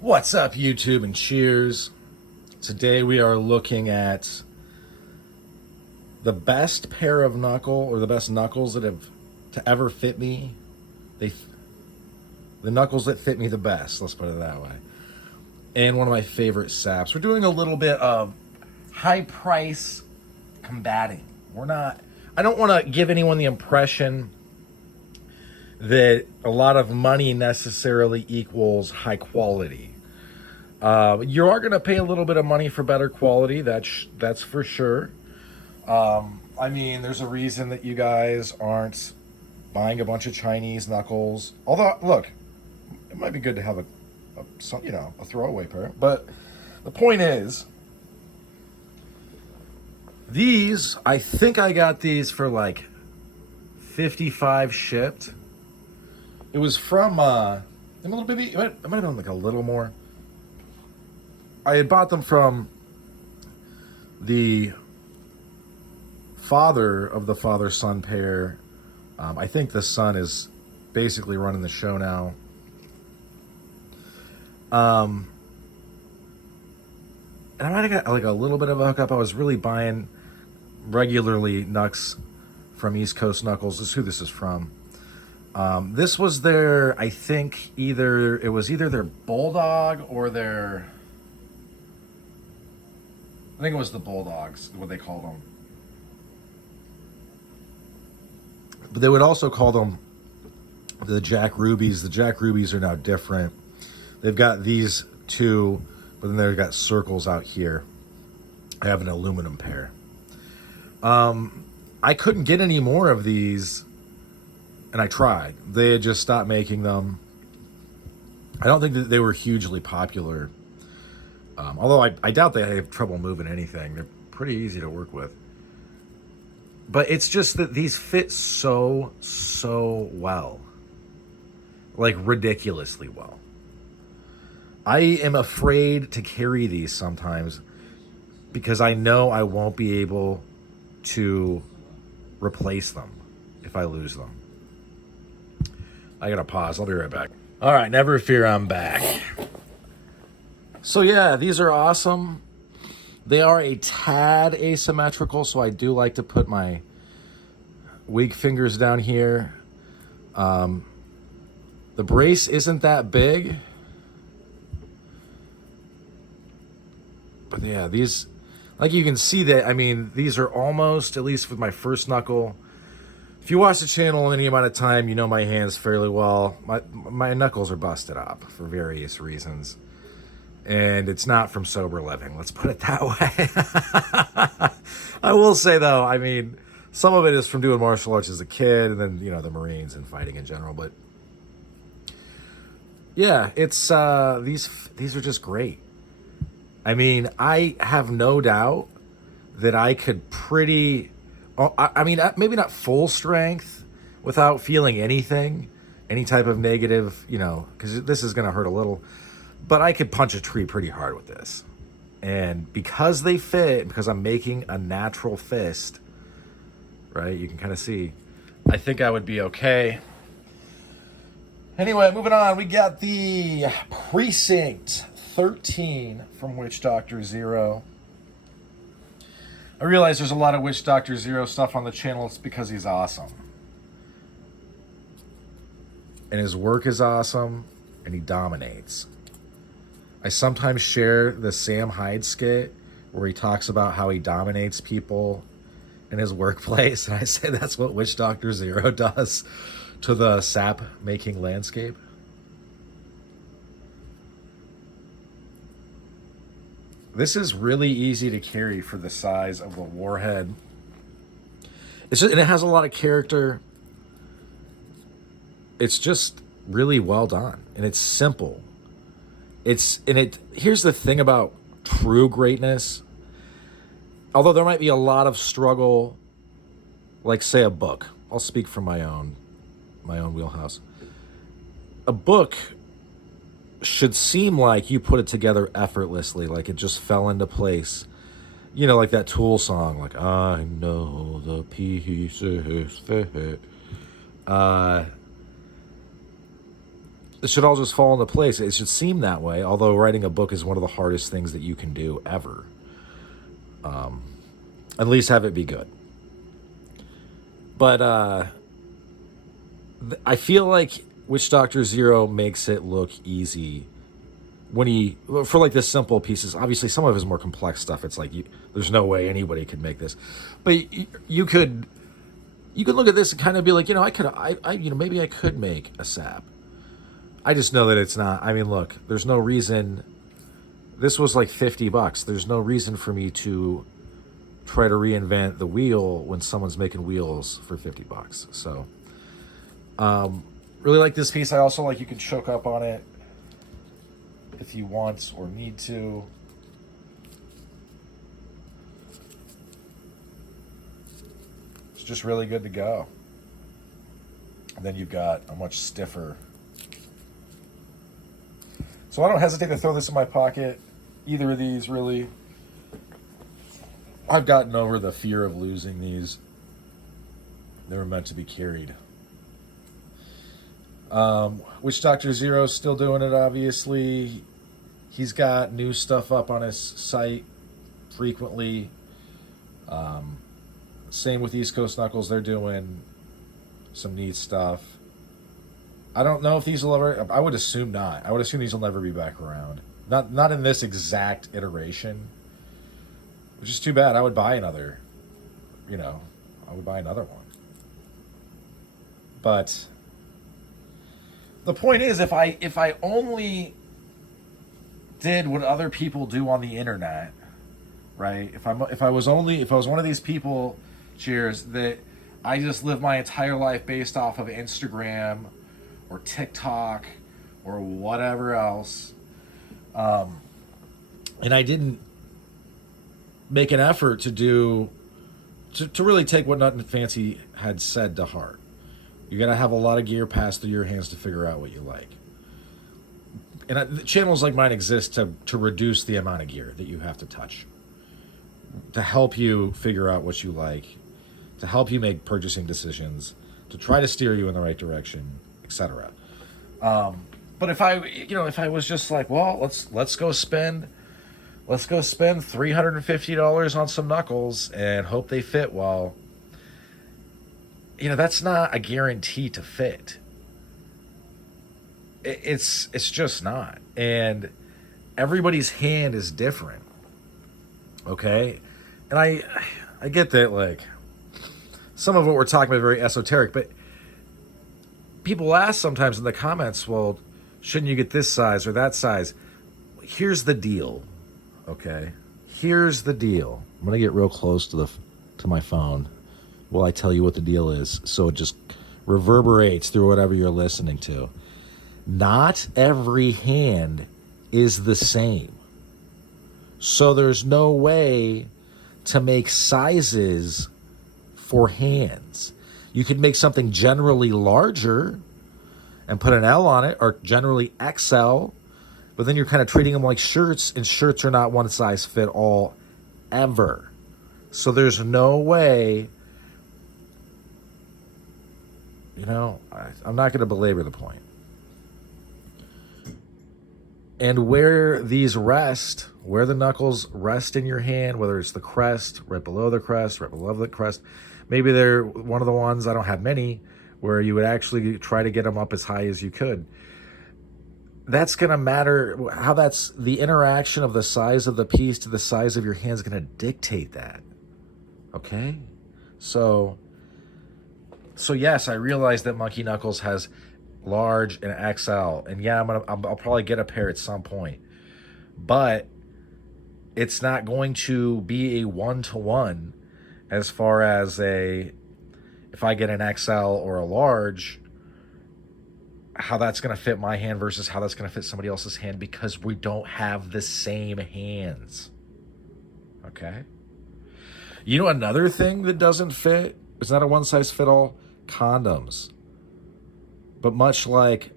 What's up, YouTube, and cheers. Today we are looking at the best pair of the best knuckles that have to ever fit me. They, the knuckles that fit me the best, let's put it that way. And one of my favorite saps. We're doing a little bit of high price combating. I don't want to give anyone the impression that a lot of money necessarily equals high quality. You are going to pay a little bit of money for better quality. That's for sure. I mean, there's a reason that you guys aren't buying a bunch of Chinese knuckles. Although, look, it might be good to have a throwaway pair. But the point is, I think I got these for like 55 shipped. It was from a little bit. It might have been like a little more. I had bought them from the father of the father-son pair. I think the son is basically running the show now. And I might have got like a little bit of a hookup. I was really buying regularly Knucks from East Coast Knuckles. This is who this is from. This was their, I think either their Bulldog or their, I think it was the Bulldogs, what they called them. But they would also call them the Jack Rubies. The Jack Rubies are now different. They've got these two, but then they've got circles out here. I have an aluminum pair. I couldn't get any more of these, and I tried. They had just stopped making them. I don't think that they were hugely popular. Although I doubt they have trouble moving anything. They're pretty easy to work with. But it's just that these fit so well. Like ridiculously well. I am afraid to carry these sometimes because I know I won't be able to replace them if I lose them. I gotta pause. I'll be right back. All right, never fear, I'm back. So yeah, these are awesome. They are a tad asymmetrical, so I do like to put my weak fingers down here. The brace isn't that big. But yeah, these, like you can see that, I mean, these are almost, at least with my first knuckle. If you watch the channel any amount of time, you know my hands fairly well. My knuckles are busted up for various reasons. And it's not from sober living, let's put it that way. I will say though, I mean, some of it is from doing martial arts as a kid and then, the Marines and fighting in general. But yeah, it's, these are just great. I mean, I have no doubt that I could maybe not full strength without feeling anything, any type of negative, because this is going to hurt a little. But I could punch a tree pretty hard with this. And because they fit, because I'm making a natural fist, right? You can kind of see. I think I would be okay. Anyway, moving on. We got the Precinct 13 from Witch Doctor Zero. I realize there's a lot of Witch Doctor Zero stuff on the channel. It's because he's awesome. And his work is awesome. And he dominates. I sometimes share the Sam Hyde skit where he talks about how he dominates people in his workplace. And I say that's what Witch Doctor Zero does to the sap making landscape. This is really easy to carry for the size of the warhead. And it has a lot of character. It's just really well done. And it's simple. Here's the thing about true greatness. Although there might be a lot of struggle, like say a book. I'll speak from my own wheelhouse. A book should seem like you put it together effortlessly, like it just fell into place. Like that Tool song, like I know the pieces fit. it should all just fall into place. It should seem that way, although writing a book is one of the hardest things that you can do ever. At least have it be good. But I feel like Witch Doctor Zero makes it look easy when he, for like the simple pieces. Obviously, some of his more complex stuff, it's like there's no way anybody could make this. But you could look at this and kind of be like, maybe I could make a sap. I just know that it's not. I mean, look, there's no reason. This was like $50. There's no reason for me to try to reinvent the wheel when someone's making wheels for $50. So, really like this piece. I also like you can choke up on it if you want or need to. It's just really good to go. And then you've got a much stiffer. So I don't hesitate to throw this in my pocket. Either of these, really. I've gotten over the fear of losing these. They were meant to be carried. Witch Doctor Zero's still doing it, obviously. He's got new stuff up on his site frequently. Same with East Coast Knuckles. They're doing some neat stuff. I don't know if these will ever... I would assume not. I would assume these will never be back around. Not in this exact iteration. Which is too bad. I would buy another. I would buy another one. But the point is, if I only did what other people do on the internet, right? If I was one of these people, cheers, that I just live my entire life based off of Instagram or TikTok or whatever else, and I didn't make an effort to really take what Nut and Fancy had said to heart. You got to have a lot of gear pass through your hands to figure out what you like. And channels like mine exist to reduce the amount of gear that you have to touch, to help you figure out what you like, to help you make purchasing decisions, to try to steer you in the right direction, etc. But if I was just like, well, let's go spend $350 on some knuckles and hope they fit well, that's not a guarantee to fit. It's just not. And everybody's hand is different. Okay? And I get that, like, some of what we're talking about is very esoteric, but people ask sometimes in the comments, well, shouldn't you get this size or that size? Here's the deal. Okay? Here's the deal. I'm going to get real close to my phone while I tell you what the deal is, so it just reverberates through whatever you're listening to. Not every hand is the same. So there's no way to make sizes for hands. You could make something generally larger and put an L on it, or generally XL, but then you're kind of treating them like shirts, and shirts are not one size fit all ever. So there's no way, I'm not going to belabor the point. And where these rest, where the knuckles rest in your hand, whether it's the crest, right below the crest, right below the crest, maybe they're one of the ones, I don't have many, where you would actually try to get them up as high as you could. That's going to matter. How that's the interaction of the size of the piece to the size of your hand is going to dictate that. Okay? So yes, I realize that Monkey Knuckles has large and XL, and yeah, I'll probably get a pair at some point, but it's not going to be a 1-to-1 as far as if I get an XL or a large, how that's going to fit my hand versus how that's going to fit somebody else's hand, because we don't have the same hands. Okay? Another thing that doesn't fit, it's not a one-size-fit-all, condoms. But much like,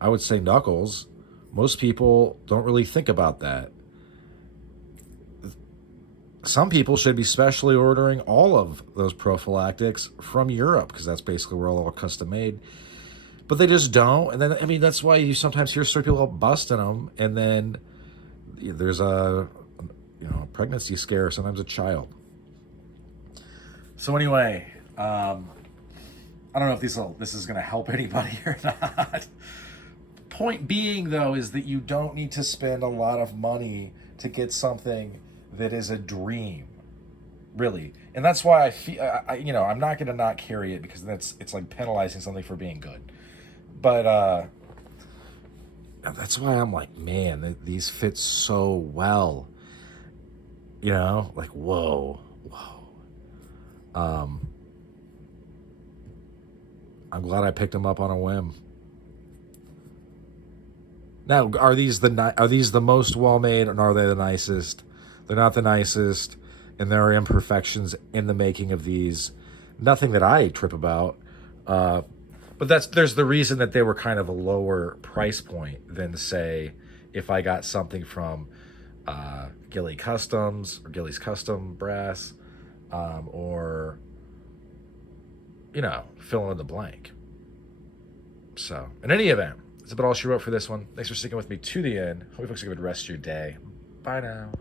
I would say, Knuckles, most people don't really think about that. Some people should be specially ordering all of those prophylactics from Europe, because that's basically where all custom made. but they just don't. And then, I mean, that's why you sometimes hear story people busting them, and then there's a, pregnancy scare, sometimes a child. So anyway, I don't know if this is going to help anybody or not. Point being, though, is that you don't need to spend a lot of money to get something that is a dream, really. And that's why I feel, I'm not going to not carry it, because it's like penalizing something for being good. But that's why I'm like, man, these fit so well. Like, whoa. I'm glad I picked them up on a whim. Now, are these the most well made, and are they the nicest? They're not the nicest, and there are imperfections in the making of these. Nothing that I trip about, but there's the reason that they were kind of a lower price point than, say, if I got something from Gilly Customs or Gilly's Custom Brass, or fill in the blank. So, in any event, that's about all she wrote for this one. Thanks for sticking with me to the end. Hope you folks have a good rest of your day. Bye now.